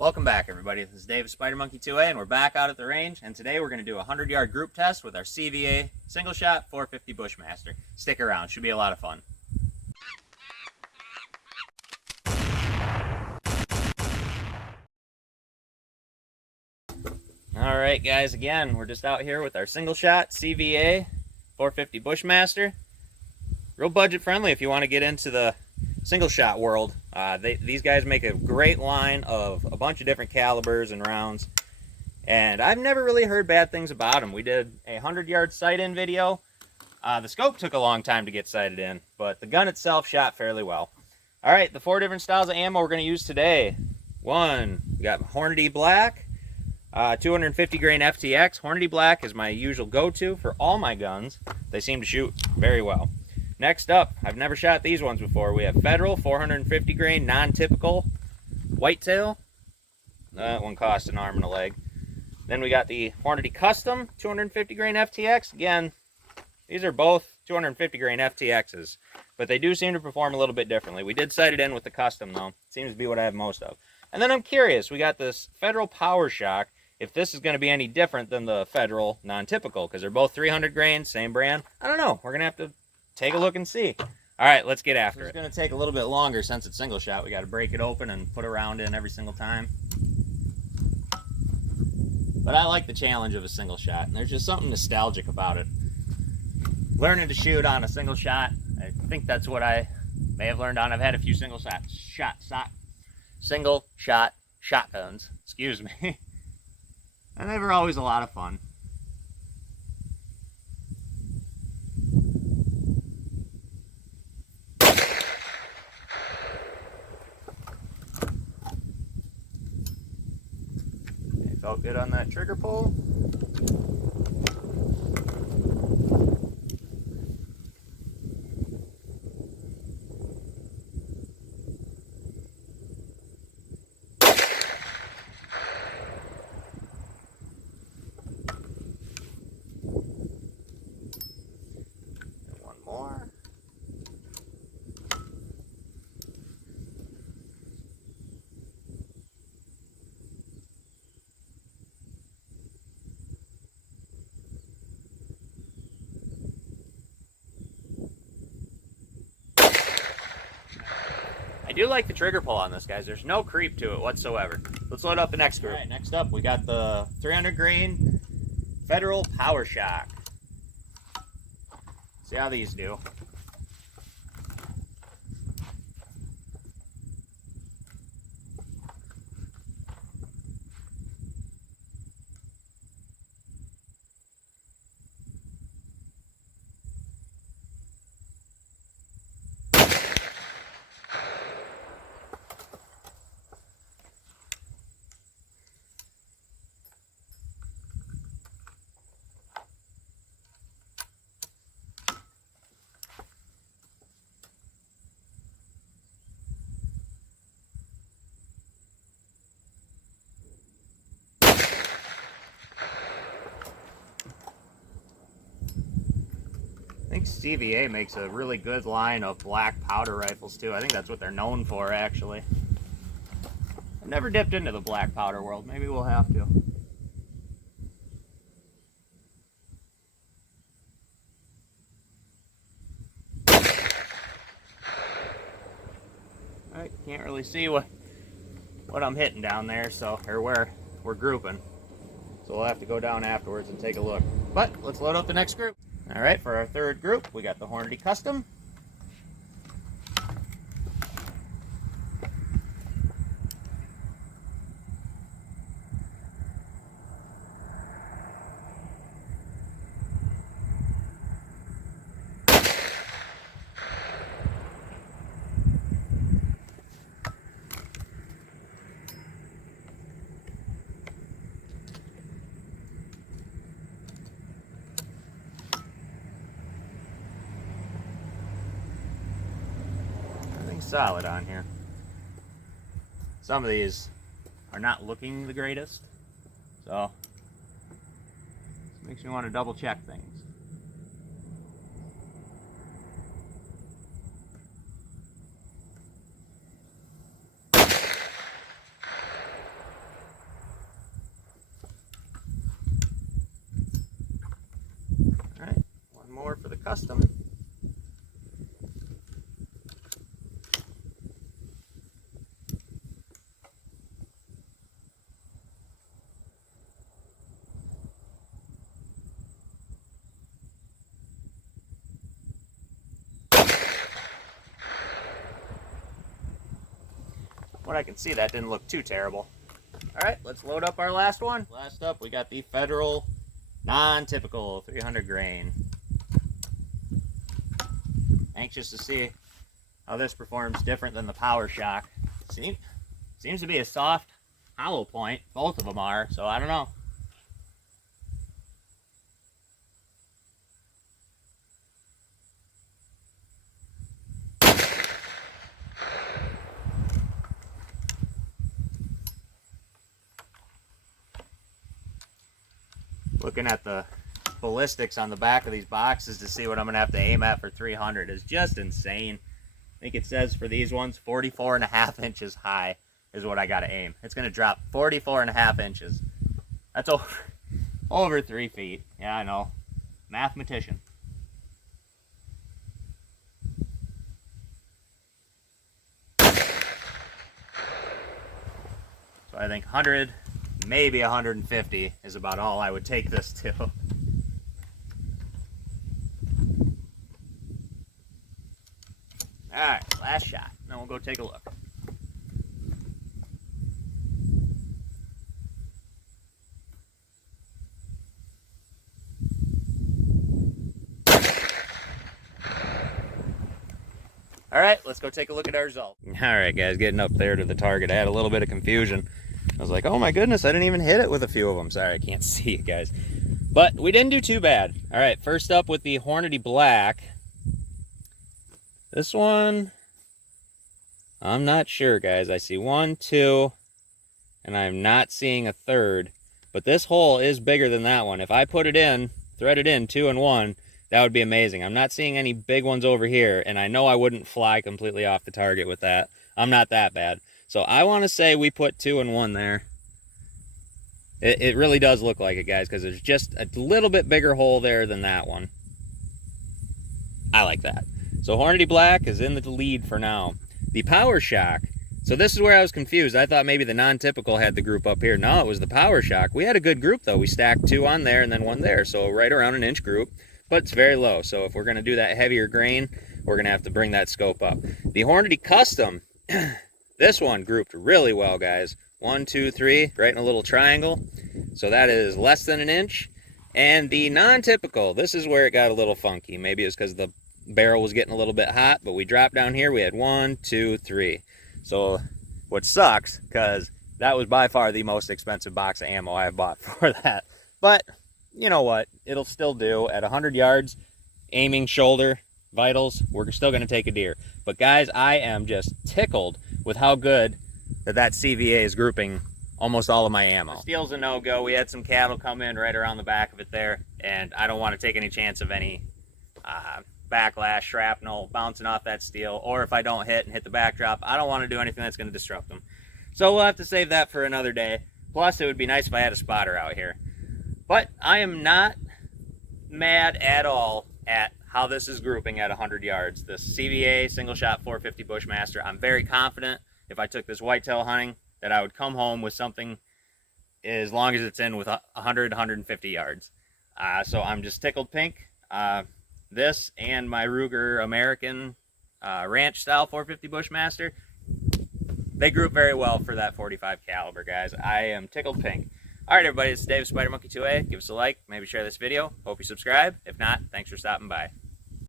Welcome back, everybody. This is Dave of Spider Monkey 2A, and we're back out at the range. And today we're going to do a 100-yard group test with our CVA Single Shot 450 Bushmaster. Stick around; should be a lot of fun. All right, guys. Again, we're just out here with our Single Shot CVA 450 Bushmaster. Real budget friendly if you want to get into the single shot world. These guys make a great line of a bunch of different calibers and rounds, and I've never really heard bad things about them. We did a 100-yard sight-in video. The scope took a long time to get sighted in, but the gun itself shot fairly well. All right, the 4 different styles of ammo we're going to use today. One, we got Hornady Black, 250 grain FTX. Hornady Black is my usual go-to for all my guns. They seem to shoot very well. Next up, I've never shot these ones before. We have Federal 450 grain non-typical whitetail. That one cost an arm and a leg. Then we got the Hornady Custom 250 grain FTX. Again, these are both 250 grain FTXs, but they do seem to perform a little bit differently. We did sight it in with the Custom though. Seems to be what I have most of. And then I'm curious, we got this Federal Power Shock, if this is going to be any different than the Federal non-typical, because they're both 300 grain, same brand. I don't know. We're going to have to take a look and see. All right, let's get after it. It's going to take a little bit longer since it's single shot. We got to break it open and put a round in every single time. But I like the challenge of a single shot, and there's just something nostalgic about it. Learning to shoot on a single shot, I think that's what I may have learned on. I've had a few single shot shotguns, excuse me. And they were always a lot of fun. Felt good on that trigger pull. And one more. I do like the trigger pull on this, guys. There's no creep to it whatsoever. Let's load up the next group. All right, next up, we got the 300 grain Federal Power Shock. See how these do. I think CVA makes a really good line of black powder rifles too. I think that's what they're known for, actually. I've never dipped into the black powder world. Maybe we'll have to. Alright, can't really see what I'm hitting down there, or where we're grouping. So we'll have to go down afterwards and take a look. But let's load up the next group. All right, for our third group, we got the Hornady Custom. Solid on here. Some of these are not looking the greatest, so it makes me want to double check things. Custom. What I can see, that didn't look too terrible. All right, let's load up our last one. Last up, we got the Federal non-typical 300 grain. Anxious to see how this performs different than the Power Shock. Seems to be a soft hollow point. Both of them are, so I don't know. Looking at the ballistics on the back of these boxes to see what I'm going to have to aim at for 300 is just insane. I think it says for these ones 44.5 inches high is what I got to aim. It's going to drop 44.5 inches. That's over 3 feet. Yeah, I know. Mathematician. So I think 100, maybe 150 is about all I would take this to. Alright, last shot. Then we'll go take a look. Alright, let's go take a look at our result. Alright guys, getting up there to the target, I had a little bit of confusion. I was like, oh my goodness, I didn't even hit it with a few of them. Sorry, I can't see it, guys. But we didn't do too bad. Alright, first up with the Hornady Black. This one, I'm not sure, guys. I see 1, 2, and I'm not seeing a third. But this hole is bigger than that one. If I put it in, thread it in 2 and 1, that would be amazing. I'm not seeing any big ones over here, and I know I wouldn't fly completely off the target with that. I'm not that bad. So I want to say we put 2 and 1 there. It really does look like it, guys, because there's just a little bit bigger hole there than that one. I like that. So Hornady Black is in the lead for now. The Power Shock. So this is where I was confused. I thought maybe the non-typical had the group up here. No, it was the Power Shock. We had a good group, though. We stacked 2 on there and then 1 there. So right around an inch group, but it's very low. So if we're going to do that heavier grain, we're going to have to bring that scope up. The Hornady Custom, this one grouped really well, guys. 1, 2, 3, right in a little triangle. So that is less than an inch. And the non-typical, this is where it got a little funky. Maybe it's because the barrel was getting a little bit hot, but we dropped down here. We had 1, 2, 3. So what sucks, because that was by far the most expensive box of ammo I have bought for that. But you know what? It'll still do. At 100 yards, aiming shoulder, vitals, we're still going to take a deer. But guys, I am just tickled with how good that CVA is grouping almost all of my ammo. The steel's a no-go. We had some cattle come in right around the back of it there, and I don't want to take any chance of any backlash, shrapnel bouncing off that steel, or if I don't hit and hit the backdrop, I don't want to do anything that's going to disrupt them. So we'll have to save that for another day. Plus, it would be nice if I had a spotter out here. But I am not mad at all at how this is grouping at 100 yards. This CVA Single Shot 450 Bushmaster, I'm very confident if I took this whitetail hunting that I would come home with something as long as it's in with 100, 150 yards. So I'm just tickled pink. This and my Ruger American ranch style 450 Bushmaster, they group very well for that 45 caliber, guys. I am tickled pink. All right, everybody, it's Dave Spider Monkey 2A. Give us a like, maybe share this video. Hope you subscribe. If not, thanks for stopping by.